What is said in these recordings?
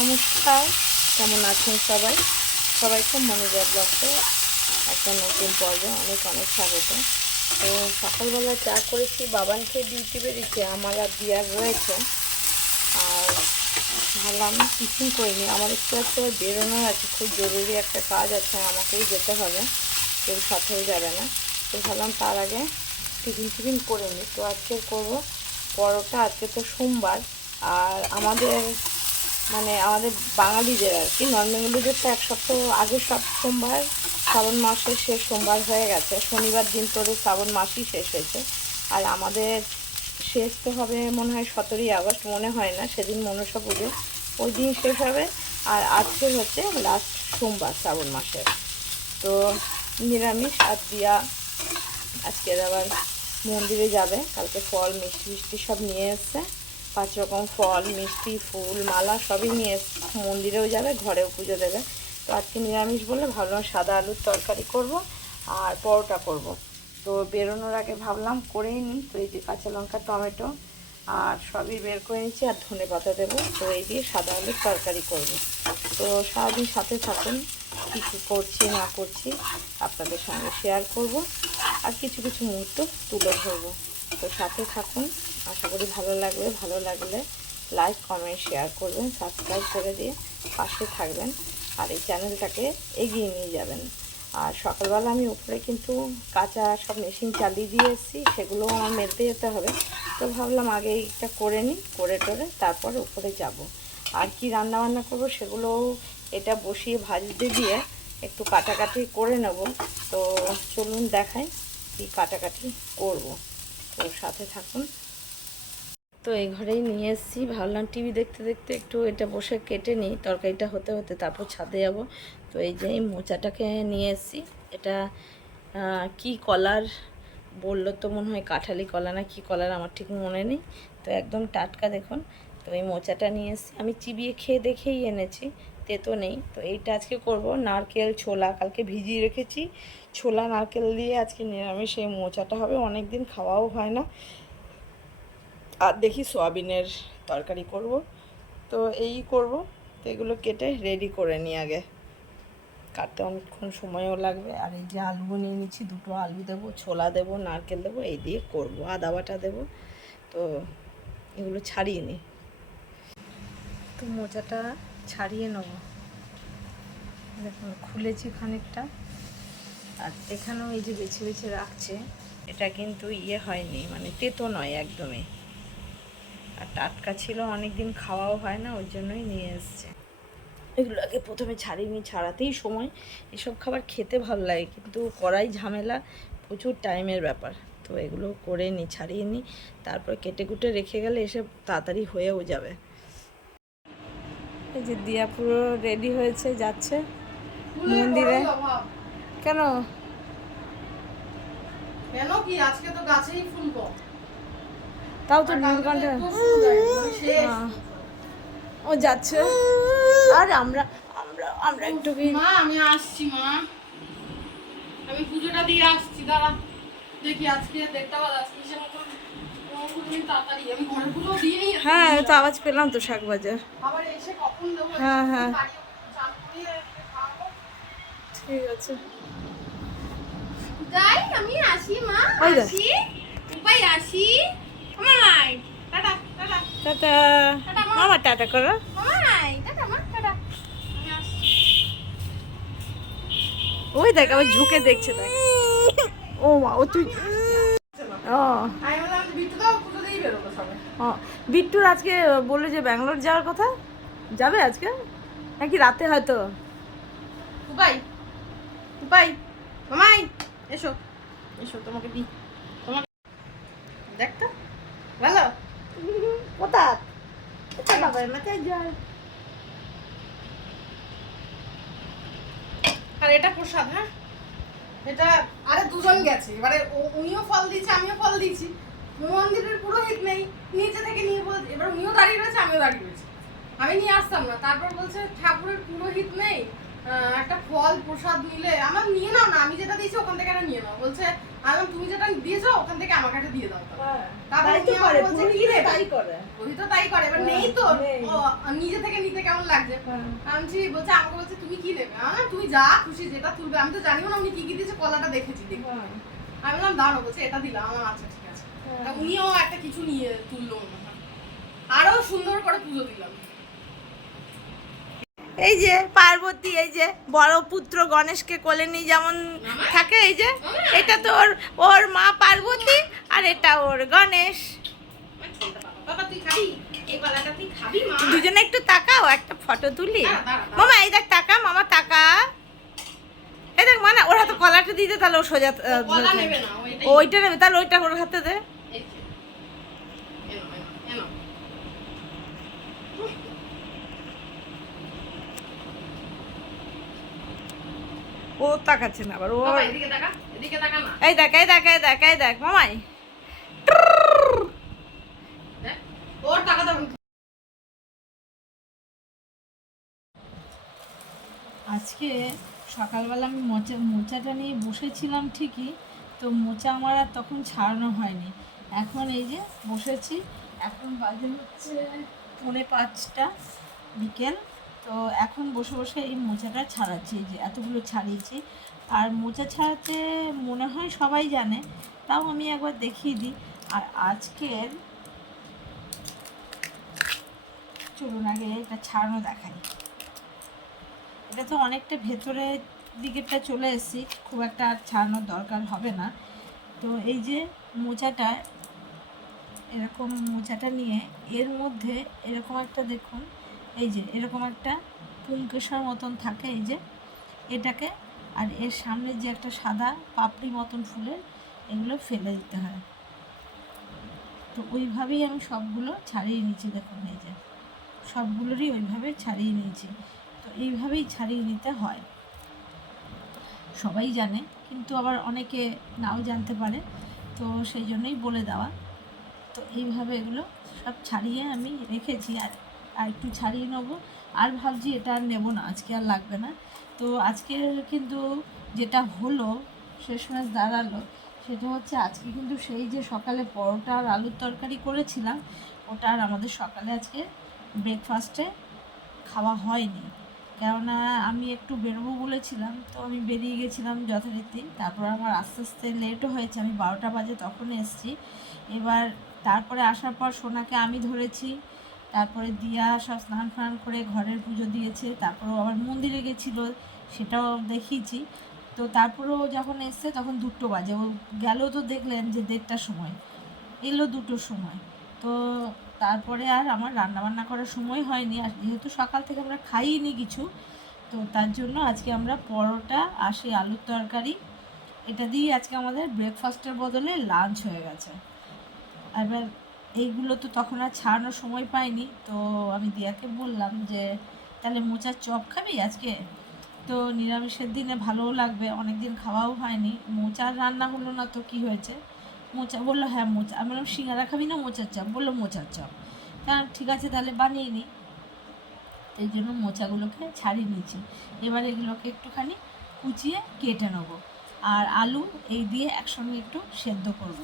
নমস্কার, কেমন আছেন সবাই? সবাই সবাইকে মনোজা ব্লগে একটা নতুন পর্বে অনেক অনেক স্বাগত। তো সকালবেলা চা করেছি, বাবানকে ডিউটি বেরিয়েছে, আমার আর দিয়ার রয়েছে। আর ভাবলাম টিফিন করিনি আমার একটু একটা বেরোনোর আছে, খুব জরুরি একটা কাজ আছে, আমাকেই যেতে হবে। কেউ সাথেও যাবে না। তো ভাবলাম তার আগে টিফিন টিফিন করে নিই। তো আজকে করব, পরোটা, আজকে তো সোমবার। আর আমাদের মানে আমাদের বাঙালিদের আর কি নন বেঙ্গলিদের তো এক সপ্তাহ আগে সব সোমবার, শ্রাবণ মাসের শেষ সোমবার হয়ে গেছে, শনিবার দিন তোরে শ্রাবণ মাসই শেষ হয়েছে। আর আমাদের শেষ তো হবে মনে হয় সতেরোই আগস্ট, মনে হয় না, সেদিন মনসা পুজো। ওই দিন শেষ হবে, আর আজকে হচ্ছে লাস্ট সোমবার শ্রাবণ মাসের। তো নিরামিষ আর দিয়া আজকের আবার মন্দিরে যাবে, কালকে ফল, মিষ্টি মিষ্টি সব নিয়ে এসছে। পাঁচ রকম ফল, মিষ্টি, ফুল, মালা সবই নিয়ে মন্দিরেও যাবে, ঘরেও পুজো দেবে। তো আজকে নিরামিষ বলে ভাবলাম সাদা আলুর তরকারি করব আর পরোটা করব। তো বেরোনোর আগে ভাবলাম করেই নিই। তো এই যে কাঁচা লঙ্কা, টমেটো আর সবই বের করে নিচ্ছি আর ধনে পাতা দেবো। তো এই দিয়ে সাদা আলুর তরকারি করব। তো সারাদিন সাথে থাকুন, কী কী করছি, না করছি আপনাদের সঙ্গে শেয়ার করব। আর কিছু কিছু মুহূর্ত তুলে ধরবো। তো সাথে থাকুন। আশা করি ভালো লাগবে। ভালো লাগলে লাইক, কমেন্ট, শেয়ার করবেন। সাবস্ক্রাইব করে দিয়ে পাশে থাকবেন আর এই চ্যানেলটাকে এগিয়ে নিয়ে যাবেন। আর সকালবেলা আমি উপরে কিন্তু কাঁচা সব মেশিন চালিয়ে দিয়ে এসেছি সেগুলোও আমার মেলতে যেতে হবে। তো ভাবলাম আগে এইটা করে নিই, করে টোরে তারপর উপরে যাব। আর কি রান্না বান্না করব সেগুলোও এটা বসিয়ে ভাজতে দিয়ে একটু কাটাকাটি করে নেব। তো চলুন দেখাই কি কাটাকাটি করব। তো সাথে থাকুন। তো এই ঘরেই নিয়ে এসেছি। ভাবলাম টিভি দেখতে দেখতে একটু এটা বসে কেটে নিই। তরকারিটা হতে হতে তারপর ছাদে যাব। তো এই যে মোচাটাকে নিয়ে এসেছি। এটা কি কলার বলল তো মনে হয় কাঁঠালি কলা না কি কলার আমার ঠিক মনে নেই। তো একদম টাটকা দেখুন। তো এই মোচাটা নিয়ে এসেছি। আমি চিবিয়ে খেয়ে দেখেই এনেছি। তেতো নেই। তো এইটা আজকে করব। নারকেল ছোলা, কালকে ভিজিয়ে রেখেছি। ছোলা, নারকেল দিয়ে আজকে নিরামিষ এই মোচাটা হবে। অনেক দিন খাওয়াও হয় না। আর দেখি সোয়াবিনের তরকারি করব। তো এই করব। তো এগুলো কেটে রেডি করে নিই আগে। কাটতে অনেকক্ষণ সময়ও লাগবে। আর এই যে আলু নিয়ে নিচ্ছি, দুটো আলু দেবো, ছোলা দেবো, নারকেল দেবো, এই দিয়ে করব। আদা বাটা দেবো। তো এগুলো ছাড়িয়ে নিই তো মোচাটা ছাড়িয়ে নেব। দেখুন, খুলেছি খানিকটা। আর এখানেও এই যে বেছে বেছে রাখছে, এটা কিন্তু ইয়ে হয়নি মানে তেতো নয় একদমই। আর টাটকা ছিল অনেক দিন খাওয়াও হয় না, ওই জন্যই নিয়ে এসছে। এগুলোকে প্রথমে ছাড়িয়ে নিই ছাড়াতেই সময়। এসব খাবার খেতে ভালো লাগে, কিন্তু করাই ঝামেলা, প্রচুর টাইমের ব্যাপার। তো এগুলো করে নিই ছাড়িয়ে নিই তারপর কেটে কুটে রেখে গেলে এসে তাড়াতাড়ি হয়েও যাবে। এই যে দিয়া পুরো রেডি হয়েছে যাচ্ছে মন্দিরে। কেন? কেন কি? আজকে তো গাছেই ফুল কম তাও তো নীলকণ্ঠ মানে। ও যাচ্ছে। আর আমরা আমরা আমরা একটু মা আমি আসছি মা। আমি পুজোটা দিয়ে আসছি দাঁড়া। দেখি আজকে দেখতে পাবো আজকে হ্যাঁ তো আওয়াজ পেলাম তো শাক বাজার হ্যাঁ, হ্যাঁ। ঠিক আছে। যাই আমি আসি মা। আসি। উপায় আসি। মামাই টাটা টাটা। টাটা। টাটা, মা। মামা টাটা করো। মামাই টাটা মা টাটা। ওই দেখ আবার ঝুঁকে দেখছে দেখ। ও মা ও তুই ও। আমি বললাম বিট্টুদাও পুজো দিয়েই বেরোবো সবাই ও বিট্টুর আজকে বলল যে ব্যাঙ্গালোর যাওয়ার কথা। যাবে আজকে? নাকি রাতে হয়তো? উপাই উপাই মামাই এসো এসো তোমাকে দি তোমাকে দেখ তো ভালো? কোথা বাবার মাথায় জল? আর এটা প্রসাদ হ্যাঁ? এটা আরে দুজন গেছে এবারে উনিও ফল দিয়েছে আমিও ফল দিয়েছি। মন্দিরের পুরোহিত নেই নিচে থেকে নিয়ে বল এবার উনিও দাঁড়িয়ে রয়েছে আমিও দাঁড়িয়ে রয়েছি। আমি নিয়ে আসতাম না। তারপর বলছে ঠাকুরের পুরোহিত নেই একটা ফল প্রসাদ নিলে আমার নিয়ে নাও না আমি যেটা দিয়েছি ওখান থেকে একটা নিয়ে নাও। বলছে আমি তুমি যেটা দিয়েছ ওখান থেকে আমাকে একটা দিয়ে দাও তারপরে তাই করে বলছে, "কি নেবে?" তাই করে। ওই তো তাই করে এবার হ্যাঁ, নেই। তো নিজে থেকে নিতে কেমন লাগছে? হ্যাঁ। আমি বলছে আমাকে বলছে তুমি কি নেবে? আমি বললাম, তুমি যা খুশি যেটা তুলবে। আমি তো জানিও না উনি কি কি দিয়েছে কলাটা দেখেছি দেখি হ্যাঁ। আমি বললাম দাঁড়ো বলছে এটা দিলাম। আমার আচ্ছা ঠিক আছে। হ্যাঁ। উনিও একটা কিছু নিয়ে তুললো আরও সুন্দর করে পুজো দিলাম। এই যে পার্বতী এই যে বড় পুত্র গণেশকে কোলে নিয়ে যেমন থাকে এই যে এটা তো ওর ওর মা পার্বতী আর এটা ওর গণেশ। দুজনে একটু তাকাও একটা ফটো তুলি। মামা এই দেখ তাকা মামা তাকা। এই দেখ মানে ওর হাতে কলাটা দিতে তাহলে ও সোজা ওইটা নেবে তাহলে ওইটা ওর হাতে দে এই যে। এনো, এনো, এনো। ও তাকাচ্ছে না আবার ও। এই দেখ এই দেখ এই দেখ এই দেখ মামাই। ওর আজকে সকালবেলা আমি মোচা মোচাটা নিয়ে বসেছিলাম ঠিকই তো মোচা আমার আর তখন ছাড়ানো হয়নি। এখন এই যে বসেছি এখন বাজে হচ্ছে পৌনে পাঁচটা বিকেল। তো এখন বসে বসে এই মোচাটা ছাড়াচ্ছি যে এতগুলো ছাড়িয়েছি। আর মোচা ছাড়াতে মনে হয় সবাই জানে, তাও আমি একবার দেখিয়ে দিই। আর আজকের চলুন আগে এটা ছাড়ানো দেখাই। এটা তো অনেকটা ভেতরে দিকেরটা চলে এসেছি, খুব একটা আর ছাড়ানোর দরকার হবে না। তো এই যে মোচাটা, এরকম মোচাটা নিয়ে এর মধ্যে এরকম একটা দেখুন এই যে এরকম একটা পুঙ্কেশ্বর মতন থাকে এই যে এটাকে, আর এর সামনে যে একটা সাদা পাপড়ি মতন ফুলের এগুলো ফেলে দিতে হয়। তো ওইভাবেই আমি সবগুলো ছাড়িয়ে নিয়েছি, দেখুন এই যে। সবগুলোরই ওইভাবে ছাড়িয়ে নিয়েছি। তো এইভাবেই ছাড়িয়ে নিতে হয়। সবাই জানে, কিন্তু আবার অনেকে নাও জানতে পারে, তো সেই জন্যই বলে দেওয়া। তো এইভাবে এগুলো সব ছাড়িয়ে আমি রেখেছি আর আর একটু ছাড়িয়ে নেব। আর ভাবছি এটা আর নেব না, আজকে আর লাগবে না। তো আজকের কিন্তু যেটা হলো, শেষমেশ দাঁড়াল, সেটা হচ্ছে আজকে কিন্তু সেই যে সকালে পরোটা আর আলুর তরকারি করেছিলাম, ওটা আর আমাদের সকালে আজকে ব্রেকফাস্টে খাওয়া হয়নি। কেননা আমি একটু বেরোবো বলেছিলাম, তো আমি বেরিয়ে গেছিলাম যথারীতি। তারপর আমার আস্তে আস্তে লেটও হয়েছে, আমি বারোটা বাজে তখন এসেছি। এবার তারপরে আসার পর সোনাকে আমি ধরেছি তারপরে দিয়া সব স্নান ফান করে ঘরের পুজো দিয়েছে, তারপরেও আবার মন্দিরে গেছিল, সেটাও দেখিয়েছি। তো তারপরেও যখন এসছে তখন দুটো বাজে, ও গেল তো দেখলেন যে দেড়টার সময়, এলো দুটোর সময়। তো তারপরে আর আমার রান্না বান্না করার সময় হয়নি, আর যেহেতু সকাল থেকে আমরা খাইনি কিছু, তো তার জন্য আজকে আমরা পরোটা আর সেই আলুর তরকারি, এটা দিয়ে আজকে আমাদের ব্রেকফাস্টের বদলে লাঞ্চ হয়ে গেছে। এবার এইগুলো তো তখন আর ছাড়ানোর সময় পাইনি। তো আমি দিয়াকে বললাম যে, তাহলে মোচার চপ খাবি আজকে? তো নিরামিষের দিনে ভালোও লাগবে অনেক দিন খাওয়াও হয়নি। মোচার রান্না হলো না তো কি হয়েছে? মোচা বলল হ্যাঁ মোচা। আমি বললাম, সিঙ্গারা খাবি না মোচার চপ? বলল, মোচার চপ। তা ঠিক আছে, তাহলে বানিয়ে নিই এই জন্য মোচাগুলোকে ছাড়িয়ে নিয়েছি। এবার এগুলোকে একটুখানি কুচিয়ে কেটে নেব। আর আলু এই দিয়ে একসঙ্গে একটু সেদ্ধ করব।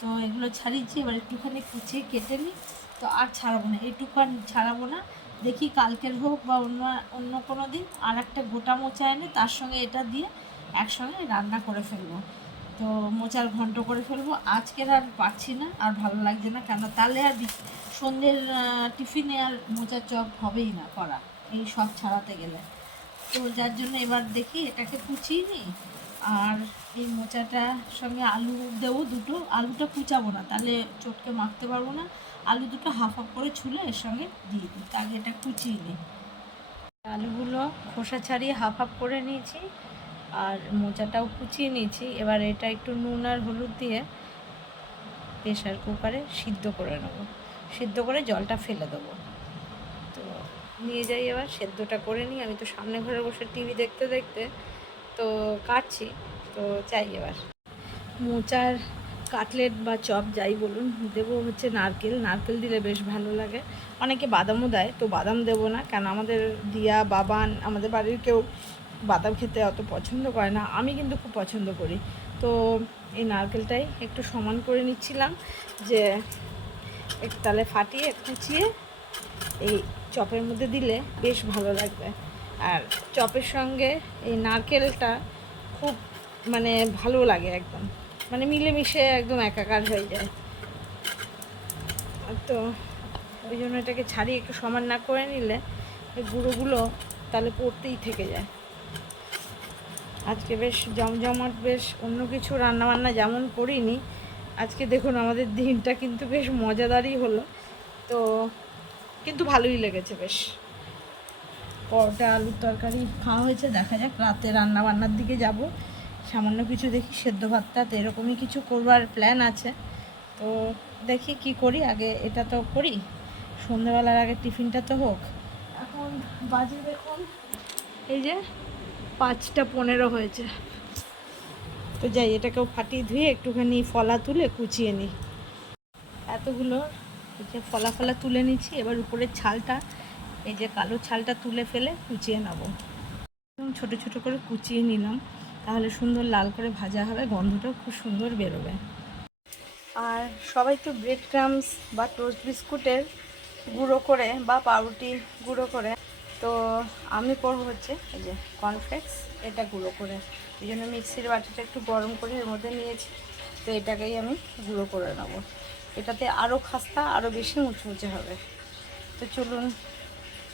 তো এগুলো ছাড়িয়েছি, এবার একটুখানি কুচিয়ে কেটে নিই। তো আর ছাড়াবো না এইটুকু আর ছাড়াবো না। দেখি কালকের হোক বা অন্য অন্য কোনো দিন আর একটা গোটা মোচা এনে তার সঙ্গে এটা দিয়ে একসঙ্গে রান্না করে ফেলব। তো মোচার ঘন্ট করে ফেলব। আজকের আর পারছি না, আর ভালো লাগছে না কেন তাহলে আর সন্ধ্যের টিফিনে আর মোচার চপ হবেই না করা, এই সব ছাড়াতে গেলে। তো যার জন্য এবার দেখি এটাকে কুচিয়ে নিই। আর এই মোচাটার সঙ্গে আলু দেবো দুটো। আলুটা কুচাবো না, তাহলে চটকে মাখতে পারব না। আলু দুটো হাফ হাফ করে ছুলে এর সঙ্গে দিয়ে দিই আগে এটা কুচিয়ে নিই। আলুগুলো খোসা ছাড়িয়ে হাফ হাফ করে নিয়েছি, আর মোচাটাও কুচিয়ে নিয়েছি। এবার এটা একটু নুন আর হলুদ দিয়ে প্রেশার কুকারে সিদ্ধ করে নেব। সিদ্ধ করে জলটা ফেলে দেবো। তো নিয়ে যাই এবার, সেদ্ধটা করে নিই। আমি তো সামনে ঘরে বসে টিভি দেখতে দেখতে তো কাটছি, তো চাই এবার। মোচার কাটলেট বা চপ যাই বলুন, দেবো হচ্ছে নারকেল। নারকেল দিলে বেশ ভালো লাগে। অনেকে বাদামও দেয়, তো বাদাম দেবো না, কেন আমাদের দিয়া, বাবান, আমাদের বাড়ির কেউ বাদাম খেতে অত পছন্দ করে না। আমি কিন্তু খুব পছন্দ করি। তো এই নারকেলটাই একটু সমান করে নিচ্ছিলাম যে একটু তালে ফাটিয়ে কুচিয়ে এই চপের মধ্যে দিলে বেশ ভালো লাগবে। আর চপের সঙ্গে এই নারকেলটা খুব মানে ভালো লাগে একদম। মানে মিলেমিশে একদম একাকার হয়ে যায়। তো ওই জন্য এটাকে ছাড়িয়ে একটু সমান না করে নিলে এই গুঁড়োগুলো তাহলে পড়তেই থেকে যায়। আজকে বেশ জমজমাট বেশ অন্য কিছু রান্নাবান্না যেমন করিনি, আজকে দেখুন আমাদের দিনটা কিন্তু বেশ মজাদারই হলো। তো কিন্তু ভালোই লেগেছে বেশ। পরোটা, আলুর তরকারি খাওয়া হয়েছে। দেখা যাক, রাতে রান্না বান্নার দিকে যাব। সামান্য কিছু দেখি, সেদ্ধ ভাতটা তো এরকমই কিছু করবার প্ল্যান আছে। তো দেখি কি করি, আগে এটা তো করি। সন্ধ্যেবেলার আগে টিফিনটা তো হোক। এখন বাজে দেখুন, এই যে পাঁচটা পনেরো হয়েছে। তো যাই, এটাকেও ফাটিয়ে ধুয়ে একটুখানি ফলা তুলে কুচিয়ে নিই। এতগুলো ফলা ফলা তুলে নিচ্ছি। এবার উপরের ছালটা এই যে কালো ছালটা তুলে ফেলে কুচিয়ে নেব। ছোটো ছোটো করে কুচিয়ে নিলাম, তাহলে সুন্দর লাল করে ভাজা হবে, গন্ধটাও খুব সুন্দর বেরোবে। আর সবাই তো ব্রেড ক্রামস বা টোস্ট বিস্কুটের গুঁড়ো করে বা পাউরুটি গুঁড়ো করে। তো আমি করব হচ্ছে এই যে কর্নফ্লেক্স এটা গুঁড়ো করে। এই জন্য মিক্সির বাটিটা একটু গরম করে এর মধ্যে নিয়েছি, তো এটাকেই আমি গুঁড়ো করে নেব। এটাতে আরও খাস্তা আরও বেশি মুচমুচে হবে। তো চলুন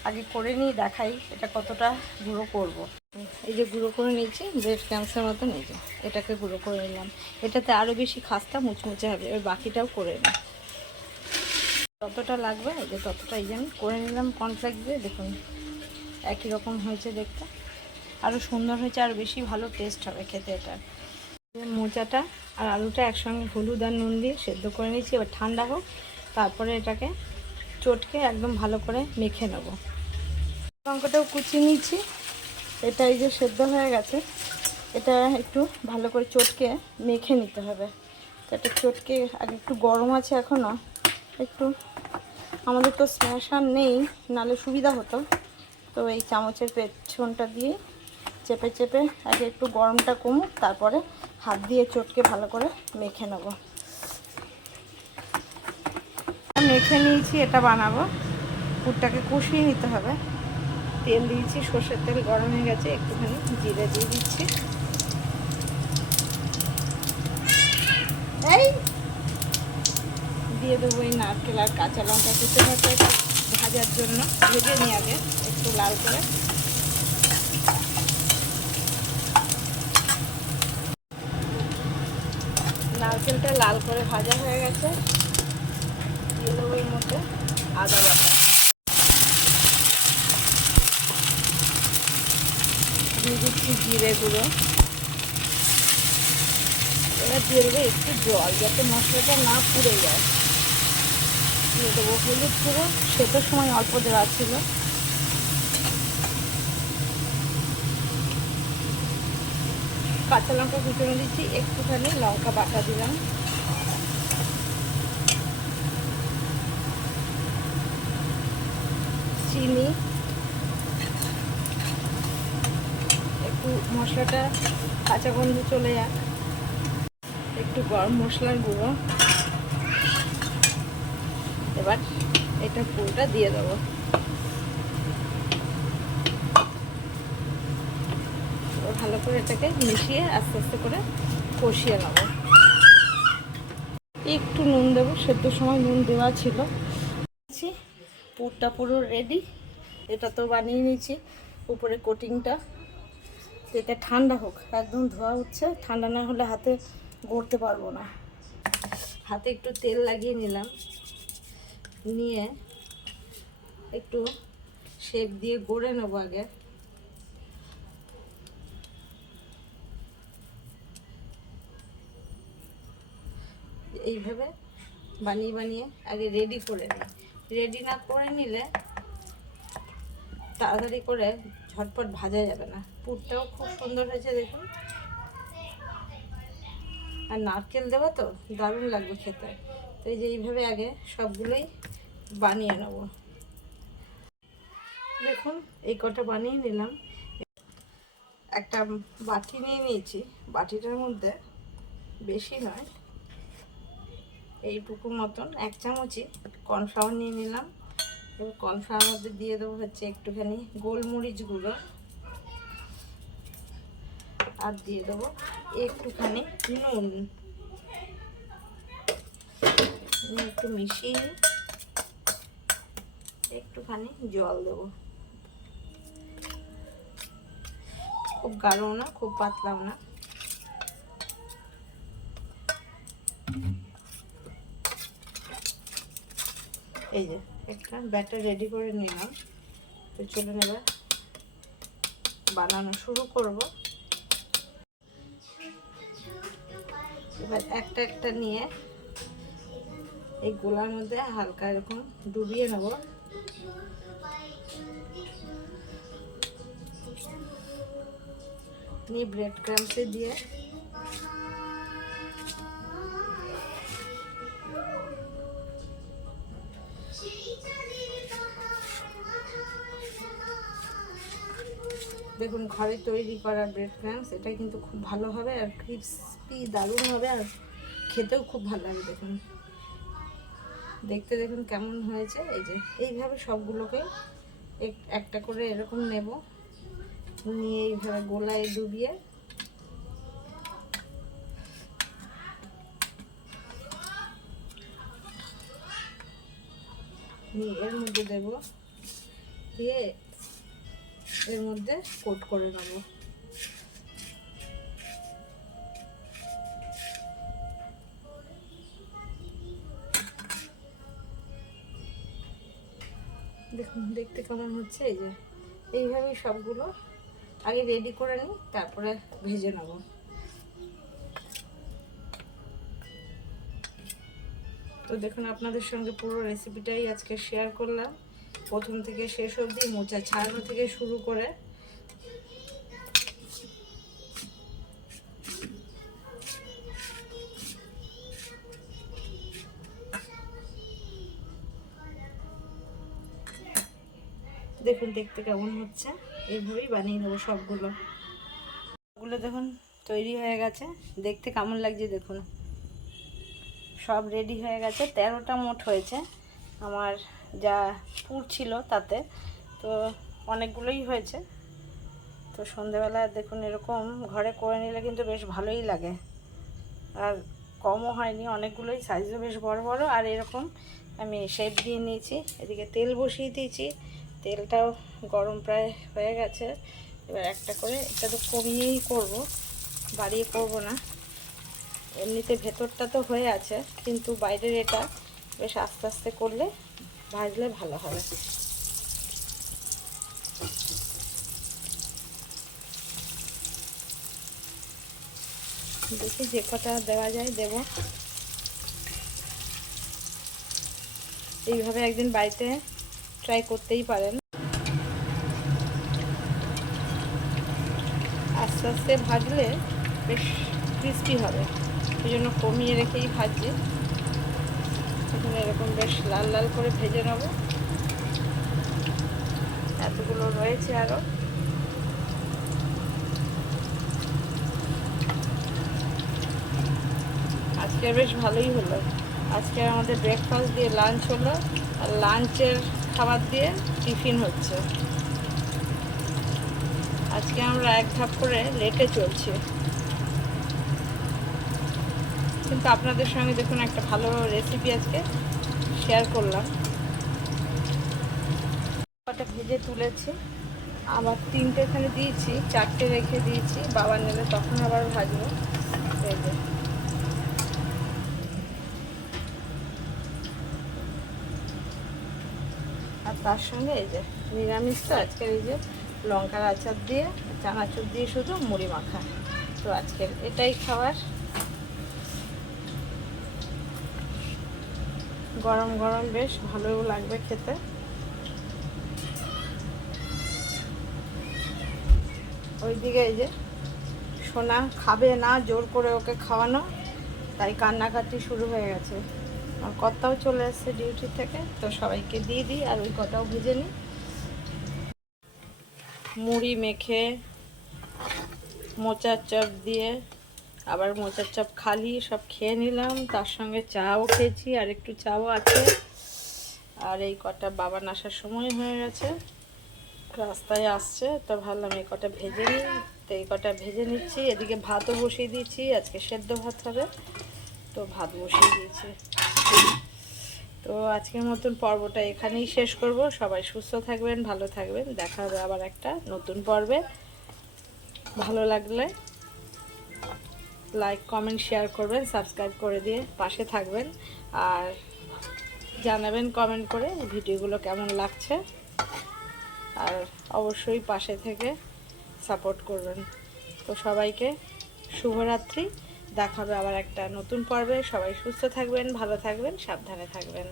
আগে করে নিয়ে দেখাই এটা কতটা গুঁড়ো করব। এই যে গুঁড়ো করে নিয়েছি ব্রেড ক্যাম্পসের মতো যে, এটাকে গুঁড়ো করে নিলাম। এটাতে আরও বেশি খাস্তা মুচমুচে হবে, এবার বাকিটাও করে নিই ততটা লাগবে, এই যে ততটা এই যে আমি করে নিলাম কর্নফ্লেক্স দিয়ে, দেখুন, একই রকম হয়েছে দেখতে। আরও সুন্দর হয়েছে, আর বেশি ভালো টেস্ট হবে খেতে এটা। মোচাটা আর আলুটা একসঙ্গে হলুদ আর নুন দিয়ে সেদ্ধ করে নিয়েছি, এবার ঠান্ডা হোক, তারপরে এটাকে চটকে একদম ভালো করে মেখে নেব। লঙ্কাটাও কুচিয়ে নিয়েছি। এটা এই যে সেদ্ধ হয়ে গেছে। এটা একটু ভালো করে চটকে মেখে নিতে হবে। তো চটকে আগে একটু গরম আছে এখনও একটু আমাদের তো স্ম্যাশার নেই নালে সুবিধা হতো। তো এই চামচের পেছনটা দিয়ে চেপে চেপে আগে একটু গরমটা কমুক, তারপরে হাত দিয়ে চটকে ভালো করে মেখে নেব। মেখে নিয়েছি, এটা বানাবো। পুরটাকে কষিয়ে নিতে হবে। তেল দিয়েছি, সর্ষের তেল গরম হয়ে গেছে, একটুখানি জিরে দিয়ে দিচ্ছি। দিয়ে দেবো এই নারকেল আর কাঁচা লঙ্কা কুচে ভাতে ভাজার জন্য। ভেজে নিই আগে, একটু লাল করে। নারকেলটা লাল করে ভাজা হয়ে গেছে। দিয়ে দেবো এর মধ্যে আদা বাটা। দিচ্ছি জিরে গুঁড়ো। এবার দিয়ে দেবো একটু জল যাতে মশলাটা না পুড়ে যায়। দিয়ে দেবো হলুদ গুঁড়ো সেটার সময় অল্প দেওয়া ছিল। কাঁচা লঙ্কা কুচনো দিচ্ছি, একটুখানি লঙ্কা বাটা দিলাম। চিনি একটু মশলাটা কাঁচা গন্ধ চলে যাক। একটু গরম মশলার গুঁড়ো। এবার এটা পুরোটা দিয়ে দেবো। ভালো করে এটাকে মিশিয়ে আস্তে আস্তে করে কষিয়ে নেব। একটু নুন দেবো, সেদ্ধ সময় নুন দেওয়া ছিল। পুরটা পুরো রেডি এটা তো বানিয়ে নিয়েছি। উপরে কোটিংটা এটা ঠান্ডা হোক, একদম ধোয়া হচ্ছে, ঠান্ডা না হলে হাতে গড়তে পারব না। হাতে একটু তেল লাগিয়ে নিলাম, নিয়ে একটু শেপ দিয়ে গড়ে নেব আগে। এইভাবে বানিয়ে বানিয়ে আগে রেডি করে নিই। রেডি না করে নিলে তাড়াতাড়ি করে ঝটপট ভাজা যাবে না। পুরটাও খুব সুন্দর হয়েছে দেখুন। আর নারকেল দেবো তো, দারুণ লাগবে খেতে। তো এই যে এইভাবে আগে সবগুলোই বানিয়ে নেব। দেখুন, এই কটা বানিয়ে নিলাম। একটা বাটি নিয়ে নিয়েছি। বাটিটার মধ্যে বেশি নয়, এইটুকু মতন, এক চামচই কর্নফ্লাওয়ার নিয়ে নিলাম। কর্নফ্লাওয়ার মধ্যে দিয়ে দেবো হচ্ছে একটুখানি গোলমরিচ গুঁড়ো। আর দিয়ে দেবো একটুখানি নুন। একটু মিশিয়ে। একটুখানি জল দেবো। খুব গাঢ়ও না, খুব পাতলাও না। এই যে। একটা ব্যাটার রেডি করে নিলাম। তো চলুন এবার বানানো শুরু করব। এবার একটা একটা নিয়ে এই গোলার মধ্যে হালকা এরকম ডুবিয়ে নেব। নিয়ে ব্রেড ক্রামসে দিয়ে দেখুন, ঘরে তৈরি করা ব্রেড এটা কিন্তু খুব ভালো হবে আর ক্রিসপি দারুণ হবে আর খেতেও খুব ভালো লাগে দেখুন। দেখতে দেখুন কেমন হয়েছে, এই যে এইভাবে সবগুলোকে এক- একটা করে এরকম নেব, নিয়ে এইভাবে গোলায় ডুবিয়ে। নিয়ে এর মধ্যে দেব, দিয়ে এর মধ্যে কোট করে নেব। দেখুন, দেখতে কেমন হচ্ছে? এই যে এইভাবেই সবগুলো আগে রেডি করে নিই, তারপরে ভেজে নেব। তো দেখুন, আপনাদের সঙ্গে পুরো রেসিপিটাই আজকে শেয়ার করলাম। প্রথম থেকে শেষ অবধি মোচা ছাড়ানো থেকে শুরু করে। দেখুন, দেখতে কেমন হচ্ছে। এইভাবেই বানিয়ে নেব সবগুলো। সবগুলো দেখুন, তৈরি হয়ে গেছে। দেখতে কেমন লাগছে দেখুন। সব রেডি হয়ে গেছে। তেরোটা মোট হয়েছে। আমার যা পুর ছিল তাতে, তো অনেকগুলোই হয়েছে। তো সন্ধেবেলা দেখুন এরকম ঘরে করে নিলে কিন্তু বেশ ভালোই লাগে। আর কমও হয়নি, অনেকগুলোই সাইজও বেশ বড় বড়। আর এরকম আমি শেপ দিয়ে নিয়েছি, এদিকে তেল বসিয়ে দিয়েছি। তেলটাও গরম প্রায় হয়ে গেছে। এবার একটা করে এটা তো কমিয়েই করব, বাড়িয়ে করব না। এমনিতে ভেতরটা তো হয়ে আছে, কিন্তু বাইরের এটা বেশ আস্তে আস্তে করলে ভাজলে ভালো হবে। দেখি যে কটা দেওয়া যায়, দেব। এইভাবে একদিন বাড়িতে ট্রাই করতেই পারেন। আস্তে আস্তে ভাজলে বেশ ক্রিস্পি হবে। সেই জন্য কমিয়ে রেখেই ভাজছি এখন এরকম বেশ লাল লাল করে ভেজে নেব। এতগুলো রয়েছে আরও আজকে বেশ ভালোই হলো। আজকে আমাদের ব্রেকফাস্ট দিয়ে লাঞ্চ হলো। আর লাঞ্চের খাবার দিয়ে টিফিন হচ্ছে। আজকে আমরা এক ধাপ করে লেটে চলছি। কিন্তু আপনাদের সঙ্গে দেখুন একটা ভালো রেসিপি আজকে শেয়ার করলাম। কটা ভেজে তুলেছি। আবার তিনটে এখানে দিয়েছি, চারটে রেখে দিয়েছি, বাবার নেবে তখন আবার ভাজবো। যে। আর তার সঙ্গে এই যে নিরামিষ তো আজকের এই যে লঙ্কার আচার দিয়ে, চানাচুর দিয়ে শুধু মুড়ি মাখা। তো আজকের এটাই খাবার। গরম গরম বেশ ভালোও লাগবে খেতে। ওইদিকে এই যে সোনা খাবে না, জোর করে ওকে খাওয়ানো, তাই কান্নাকাটি শুরু হয়ে গেছে। আর কর্তাও চলে এসছে ডিউটি থেকে, তো সবাইকে দিয়ে দিই, আর ওই কটাও ভেজে নিই। মুড়ি মেখে, মোচার চপ দিয়ে আবার মোচার চপ খালি, সব খেয়ে নিলাম। তার সঙ্গে চাও খেয়েছি, আর একটু চাও আছে। আর এই কটা বাবার আসার সময় হয়ে গেছে। রাস্তায় আসছে, তো ভাবলাম এই কটা ভেজে নিই। তো এই কটা ভেজে নিচ্ছি। এদিকে ভাতও বসিয়ে দিয়েছি, আজকে সেদ্ধ ভাত হবে। তো ভাত বসিয়ে দিয়েছি। তো আজকের মতন পর্বটা এখানেই শেষ করব। সবাই সুস্থ থাকবেন, ভালো থাকবেন। দেখা হবে আবার একটা নতুন পর্বে। ভালো লাগলে লাইক কমেন্ট শেয়ার করবেন সাবস্ক্রাইব করে দিয়ে পাশে থাকবেন। আর জানাবেন কমেন্ট করে ভিডিওগুলো কেমন লাগছে। আর অবশ্যই পাশে থেকে সাপোর্ট করবেন। তো সবাইকে শুভরাত্রি। দেখা হবে আবার একটা নতুন পর্বে। সবাই সুস্থ থাকবেন, ভালো থাকবেন, সাবধানে থাকবেন।